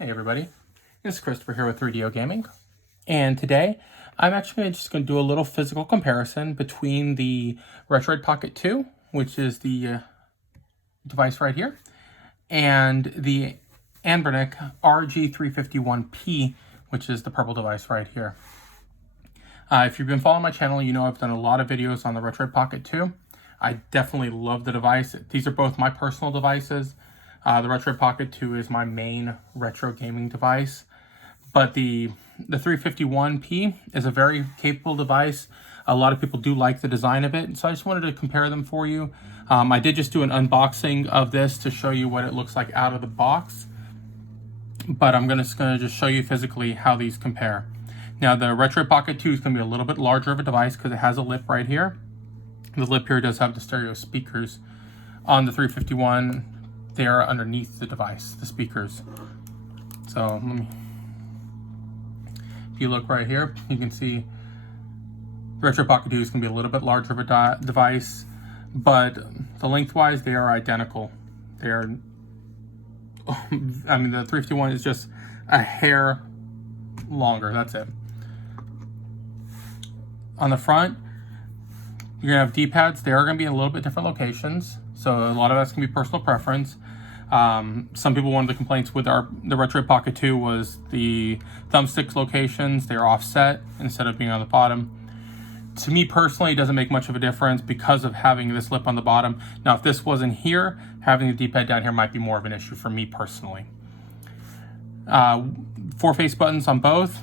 Hey everybody, it's Christopher here with 3DO Gaming, and today I'm actually just going to do a little physical comparison between the Retroid Pocket 2, which is the device right here, and the Anbernic RG351P, which is the purple device right here. If you've been following my channel, you know I've done a lot of videos on the Retroid Pocket 2. I definitely love the device. These are both my personal devices. The Retroid Pocket 2 is my main retro gaming device, but the 351P is a very capable device. A lot of people do like the design of it, so I just wanted to compare them for you. I did just do an unboxing of this to show you what it looks like out of the box, but I'm just going to just show you physically how these compare. Now, the Retroid Pocket 2 is going to be a little bit larger of a device because it has a lip right here. The lip here does have the stereo speakers. On the 351, they are underneath the device, the speakers. So if you look right here, you can see the Retroid Pocket 2 is going to be a little bit larger of a device, but the lengthwise, they are identical. They are, I mean, the 351 is just a hair longer, that's it. On the front, you're gonna have D-pads. They are gonna be in a little bit different locations, so a lot of that's gonna be personal preference. Some people, one of the complaints with the Retroid Pocket 2 was the thumbstick locations. They're offset instead of being on the bottom. To me personally, it doesn't make much of a difference because of having this lip on the bottom. Now, if this wasn't here, having the D-pad down here might be more of an issue for me personally. 4 face buttons on both.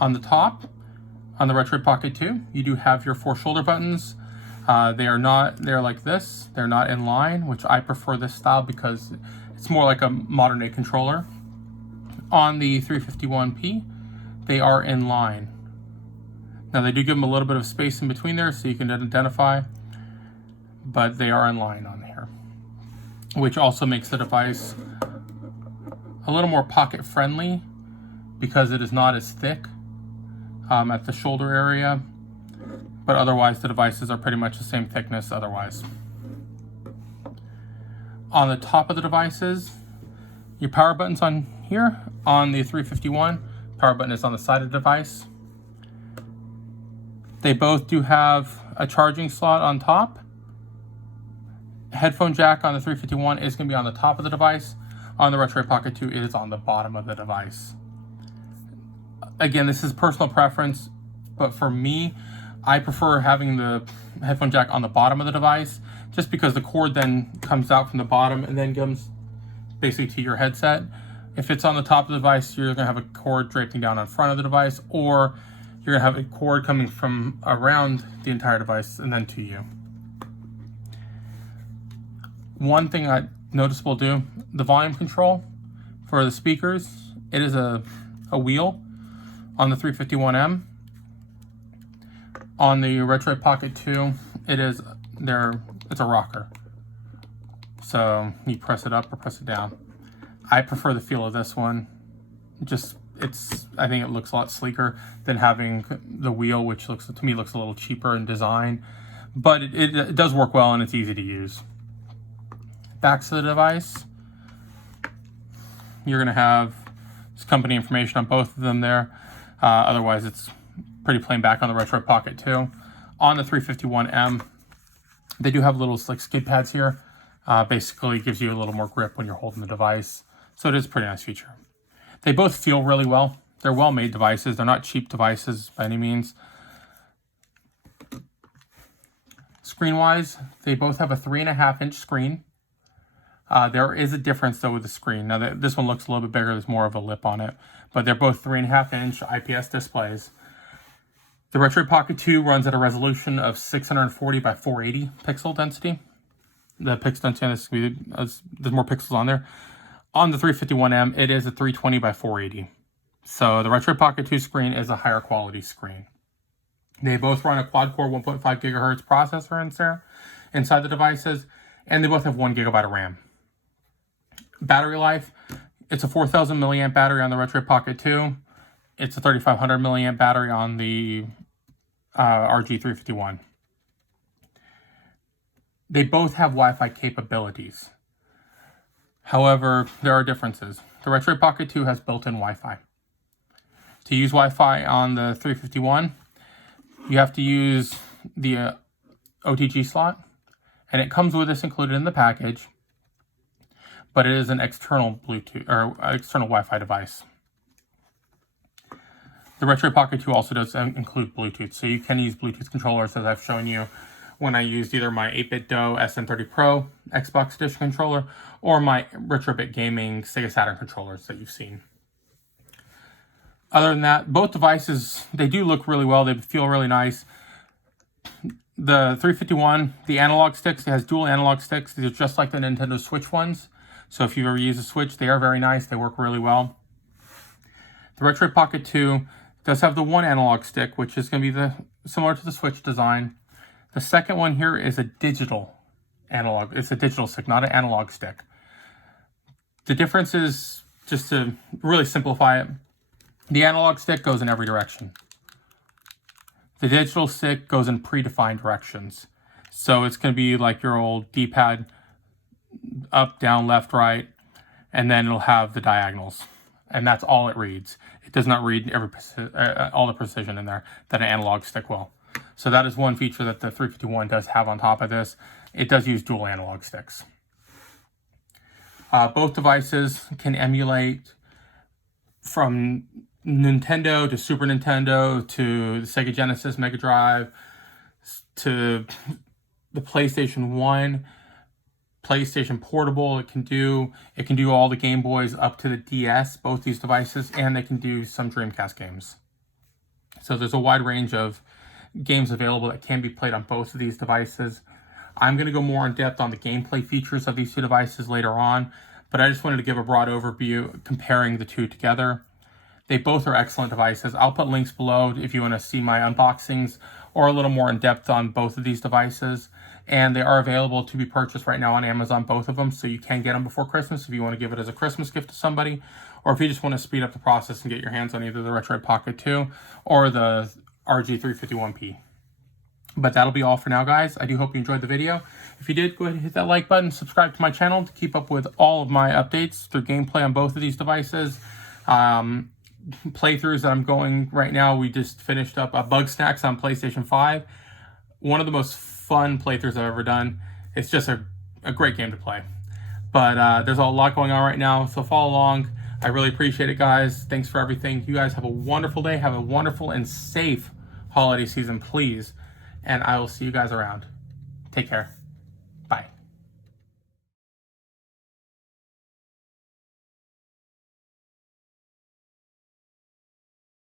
On the top, on the Retroid Pocket 2, you do have your 4 shoulder buttons. They're like this. They're not in line, which I prefer this style because it's more like a modern day controller. On the 351P, they are in line. Now, they do give them a little bit of space in between there so you can identify, but they are in line on here, which also makes the device a little more pocket friendly because it is not as thick at the shoulder area, but otherwise the devices are pretty much the same thickness otherwise. On the top of the devices, your power button's on here. On the 351, power button is on the side of the device. They both do have a charging slot on top. Headphone jack on the 351 is going to be on the top of the device. On the Retroid Pocket 2, it is on the bottom of the device. Again, this is personal preference, but for me, I prefer having the headphone jack on the bottom of the device just because the cord then comes out from the bottom and then comes basically to your headset. If it's on the top of the device, you're going to have a cord draping down on front of the device, or you're going to have a cord coming from around the entire device and then to you. One thing I noticeable do, the volume control for the speakers, it is a wheel on the 351M. On the Retroid Pocket 2, it's a rocker. So you press it up or press it down. I prefer the feel of this one. I think it looks a lot sleeker than having the wheel, which to me looks a little cheaper in design, but it does work well and it's easy to use. Backs of the device, you're gonna have company information on both of them there. Otherwise, it's pretty plain back on the Retroid Pocket 2. On the 351M, they do have little like skid pads here. Basically, it gives you a little more grip when you're holding the device. So it is a pretty nice feature. They both feel really well. They're well-made devices. They're not cheap devices by any means. Screen-wise, they both have a 3.5-inch screen. There is a difference though with the screen. Now this one looks a little bit bigger. There's more of a lip on it, but they're both 3.5-inch IPS displays. The Retroid Pocket 2 runs at a resolution of 640 by 480 pixel density. The pixel density on this, there's more pixels on there. On the 351M, it is a 320 by 480. So the Retroid Pocket 2 screen is a higher quality screen. They both run a quad-core 1.5 gigahertz processor inside the devices, and they both have 1 gigabyte of RAM. Battery life, it's a 4,000 milliamp battery on the Retroid Pocket 2. It's a 3,500 milliamp battery on the RG351. They both have Wi-Fi capabilities. However, there are differences. The Retroid Pocket 2 has built-in Wi-Fi. To use Wi-Fi on the 351, you have to use the OTG slot, and it comes with this included in the package, but it is an external Bluetooth or external Wi-Fi device. The Retroid Pocket 2 also does include Bluetooth, so you can use Bluetooth controllers, as I've shown you when I used either my 8-bit Do SN30 Pro Xbox Edition controller or my Retrobit Gaming Sega Saturn controllers that you've seen. Other than that, both devices, they do look really well. They feel really nice. The 351, the analog sticks, it has dual analog sticks. These are just like the Nintendo Switch ones. So if you've ever used a Switch, they are very nice. They work really well. The Retroid Pocket 2 does have the one analog stick, which is going to be similar to the Switch design. The second one here is a digital analog. It's a digital stick, not an analog stick. The difference is, just to really simplify it, the analog stick goes in every direction. The digital stick goes in predefined directions. So it's going to be like your old D-pad, up, down, left, right, and then it'll have the diagonals. And that's all it reads. It does not read all the precision in there that an analog stick will. So that is one feature that the 351 does have on top of this. It does use dual analog sticks. Both devices can emulate from Nintendo to Super Nintendo to the Sega Genesis, Mega Drive, to the PlayStation 1, PlayStation Portable. It can do all the Game Boys up to the DS, both these devices, and they can do some Dreamcast games. So there's a wide range of games available that can be played on both of these devices. I'm going to go more in depth on the gameplay features of these two devices later on, but I just wanted to give a broad overview comparing the two together. They both are excellent devices. I'll put links below if you want to see my unboxings or a little more in depth on both of these devices. And they are available to be purchased right now on Amazon, both of them, so you can get them before Christmas if you want to give it as a Christmas gift to somebody, or if you just want to speed up the process and get your hands on either the Retroid Pocket 2 or the RG351P. But that'll be all for now, guys. I do hope you enjoyed the video. If you did, go ahead and hit that like button, subscribe to my channel to keep up with all of my updates through gameplay on both of these devices. Playthroughs that I'm going right now, we just finished up Bug Snacks on PlayStation 5. One of the most fun playthroughs I've ever done. It's just a great game to play. But there's a lot going on right now, so follow along. I really appreciate it, guys. Thanks for everything. You guys have a wonderful day. Have a wonderful and safe holiday season, please. And I will see you guys around. Take care. Bye.